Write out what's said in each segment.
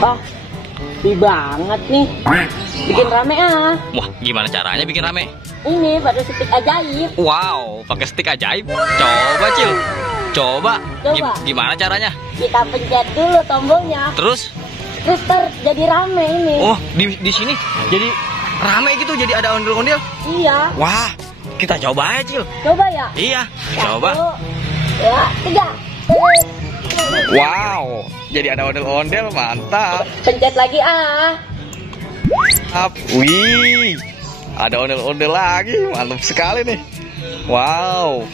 Wah, sepi banget nih. Bikin rame ah. Wah, gimana caranya bikin rame? Ini pakai stick ajaib. Wow, pakai stick ajaib. Coba, Cil. Coba. Coba. Gimana caranya? Kita pencet dulu tombolnya. Terus Jadi rame ini. oh, di sini jadi rame gitu, jadi ada ondel-ondel. Iya. Wah, kita coba aja, Cil. Coba ya. Iya, coba. 1, 2, 3. Wow, jadi ada ondel-ondel, mantap. Pencet lagi ah. Wih, ada ondel-ondel lagi, mantap sekali nih. Wow.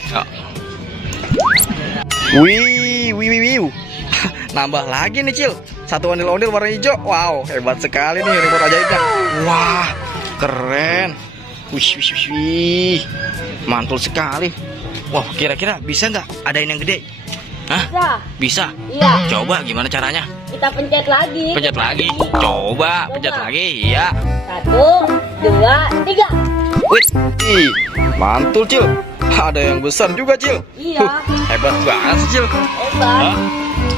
Wih. Nambah lagi nih, Cil. Satu ondel-ondel warna hijau. Wow, hebat sekali nih remote ajaibnya. Wah, keren. Wih. Mantul sekali. Wah, kira-kira bisa nggak adain yang gede? Hah? Bisa? Iya. Coba gimana caranya? Kita pencet lagi. Pencet lagi. Coba, pencet lagi. Iya. 1, 2, 3. Wih, mantul, Cil. Ada yang besar juga, Cil. Iya. Hebat banget sih, Cil. Hebat.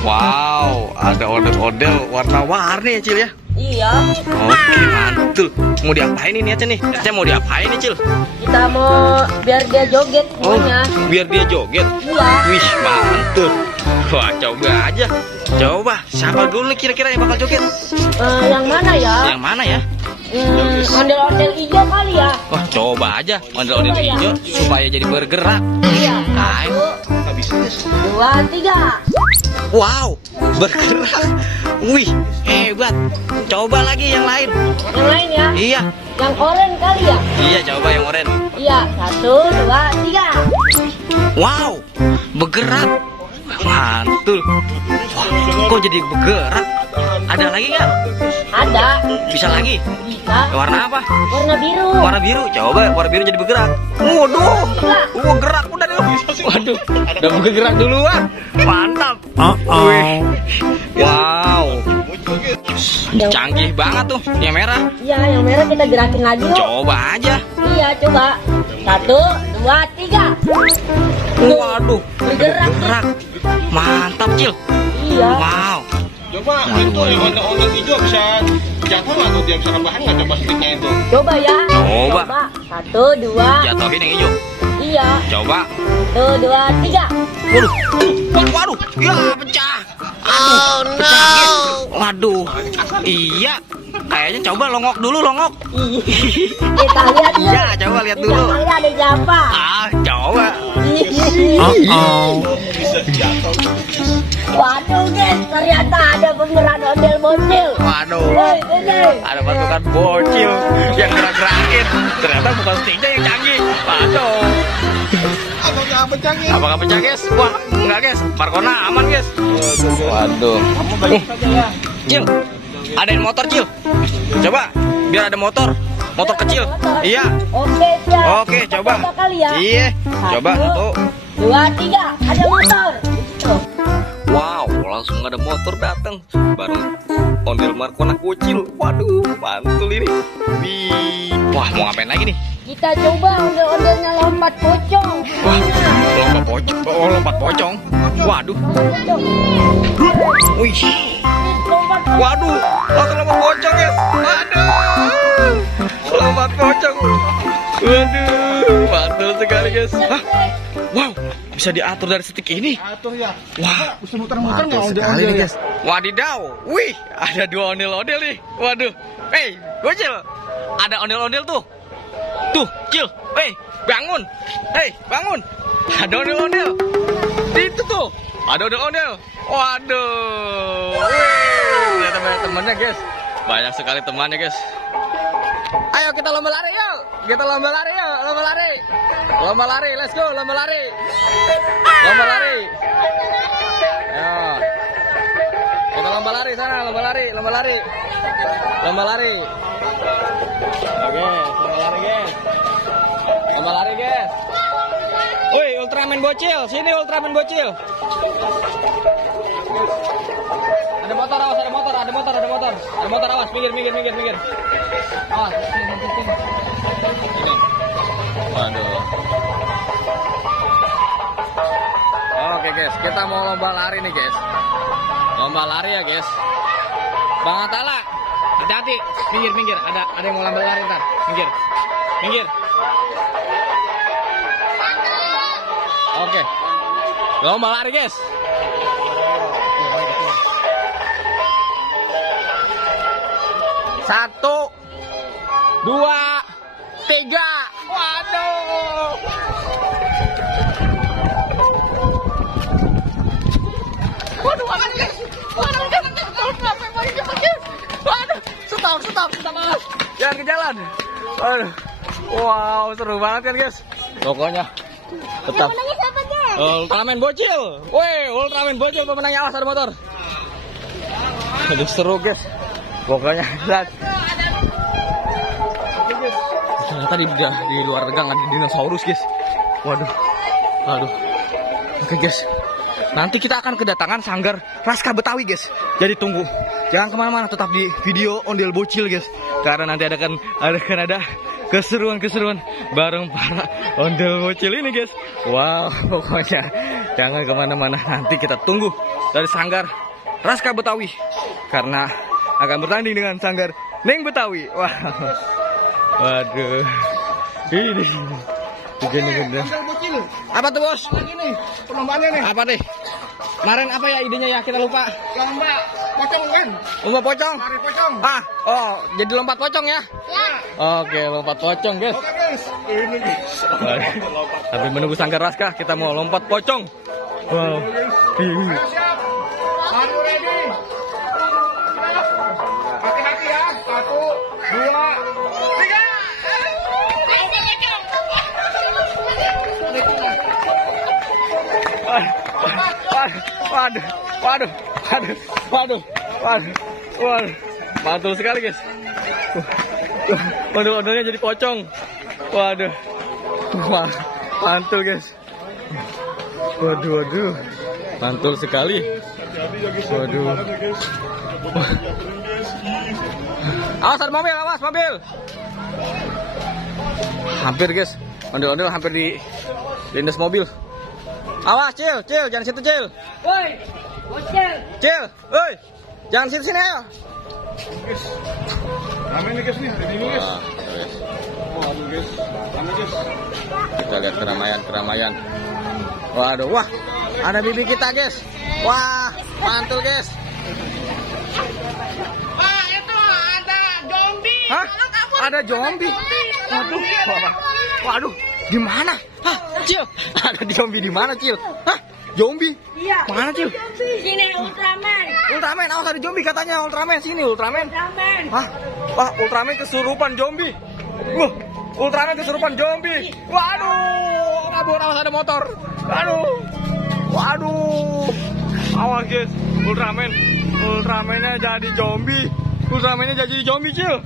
Wow, ada ondel-ondel warna-warni ya, Cil ya. Iya. Oke, mantul. Mau diapain ini aja nih? Saya mau diapain nih, Cil? Kita mau biar dia joget semuanya. Biar dia joget. Iya. Wih, mantul. Wah, coba aja. Coba, siapa dulu nih kira-kira yang bakal joget? Yang mana ya? Yang mana ya? Ondel-ondel hijau kali ya. Wah, coba aja ondel-ondel Coba ya. hijau supaya jadi bergerak. Iya. Ayo. 2, 3. Wow, bergerak. Wih, hebat. Coba lagi yang lain. Yang lain ya. Iya. Yang oranye kali ya. Iya, coba yang oranye. Iya. 1, 2, 3. Wow, bergerak. Mantul. Wah, kok jadi bergerak? Ada lagi nggak? Ada. Bisa lagi? Bisa. Warna apa? Warna biru. Warna biru. Coba warna biru jadi bergerak. Waduh. Gerak udah deh. Waduh. Udah bergerak duluan. Mantap. Wih. Wow. Canggih banget tuh yang merah. Iya, yang merah kita gerakin lagi yuk. Coba aja. Iya, coba. 1, 2, 3. Waduh. Bergerak. Mantap, Cil. Iya. Wow. Coba itu yang ondel-ondel hijau bisa jatuh nggak tuh, dia bisa rebahan nggak coba sticknya itu? Coba ya. Coba. 1, 2. Jatuhin yang hijau. Iya. Coba. 1, 2, 3. Waduh, ya pecah. Oh no. Waduh, iya. Kayaknya coba longok dulu, longok. Kita lihat yuk. Iya, coba lihat dulu. Kita lihat ada siapa. Coba. Waduh guys, ternyata ada pemeran ondel bocil. Waduh. Woi, ini. Ada pasukan bocil yang gerak-gerakin. Ternyata bukan sticknya yang canggih. Waduh. Apakah pecah, guys? Wah, enggak, guys. Markona aman, guys. Waduh. Cil, adain motor, Cil. Coba, biar ada motor. Motor kecil. Iya. Oke, siap. Oke, coba. Coba kali ya. Iya. Coba 1, 2, 3. Ada motor. Wow, langsung ada motor datang. Bareng ondel Markona kecil. Waduh, mantul ini. Wih. Wah, mau ngapain lagi nih? Kita coba ondel-ondelnya lompat pocong. Wah, lompat pocong. Oh, lompat pocong. Waduh. Wih. Lompat. Waduh, langsung lompat pocong, guys. Waduh. Lompat pocong. Waduh, mantul sekali, guys. Hah? Wow, bisa diatur dari stick ini. Atur ya. Wah, Bisa muter-muter nggak mantul sekali ondel-ondel nih, ya? guys. Wadidaw. Wih, ada 2 ondel-ondel nih. Waduh. Hei, Gocil. Ada ondel-ondel tuh. Tuh, Cil. Hei, bangun. Hei, bangun. Ada ondel-ondel. Itu tuh. Ada ondel-ondel. Waduh. Wih, lihat teman-temannya, guys. Banyak sekali temannya, guys. Ayo kita lomba lari yuk. Kita lomba lari yuk, lomba lari. Lomba lari, let's go, lomba lari. Lomba lari. Ayo. Kita lomba lari sana, lomba lari, lomba lari. Lomba lari. Oke, lomba lari, guys. Lomba lari, guys. Woi, Ultraman bocil, sini Ultraman bocil. Ada motor, awas, ada motor, ada motor, ada motor. Ada motor, awas, minggir, minggir, minggir, minggir. Awas, sini. Waduh. Oke, guys, kita mau lomba lari nih, guys. Lomba lari ya, guys. Bang Atala, hati-hati. Minggir. Ada yang mau lambat lari ntar. Minggir. Oke. Lomba lari, guys. 1, 2, 3. Waduh. Stop. Jangan ke jalan. Aduh. Wow, seru banget kan, guys. Pokoknya tetap. Ultraman bocil. Woi, Ultraman bocil pemenangnya. Awas ada motor. Aduh, seru, guys. Pokoknya lihat. Ternyata di luar gang ada dinosaurus, guys. Waduh. Oke, guys. Nanti kita akan kedatangan sanggar Raska Betawi, guys. Jadi tunggu. Jangan kemana-mana, tetap di video Ondel Bocil, guys. Karena nanti ada keseruan bareng para Ondel Bocil ini, guys. Wow, pokoknya jangan kemana-mana. Nanti kita tunggu dari sanggar Raska Betawi. Karena akan bertanding dengan sanggar Neng Betawi. Wow. Waduh. Ini. Begini. Apa tuh, Bos? Ini perlombaannya nih. Apa deh? Kemarin apa ya idenya ya? Kita lupa. Lomba pocong kan? Lomba pocong? Lari pocong. Jadi lompat pocong ya? Ya. Oke, lompat pocong, guys. Oke, guys. Ini guys. Tapi menunggu sanggar Raska, kita mau lompat pocong. Wow. Ayo siap. Satu ready. Hati-hati ya. 1, 2, 3. Waduh. Mantul sekali, guys. Ondel-ondelnya jadi pocong. Waduh. Mantul, guys. Waduh. Mantul sekali. Waduh. Awas ada mobil, mobil. Hampir, guys. Ondel-ondel hampir di lindas mobil. Awas, Cil, jangan situ, Cil. Woi, bocil. Cil, woi. Jangan sini ayo. Rame nih, guys nih. Ini, guys. Waduh, guys. Rame, guys. Kita lihat keramaian. Waduh, wah. Ada bibi kita, guys. Wah, mantul, guys. Wah, itu ada zombie. Hah? Ada zombie? Waduh. Di mana? Hah, Cil? Ada zombie di mana, Cil? Hah? Zombie? Iya. Mana, Cil? Sini Ultraman. Ultraman, awas ada zombie katanya. Ultraman sini, Ultraman. Ultraman. Wah, Ultraman kesurupan zombie. Ultraman kesurupan zombie. Waduh, kabur, awas ada motor. Waduh. Awas, guys. Ultramannya jadi zombie. Cil.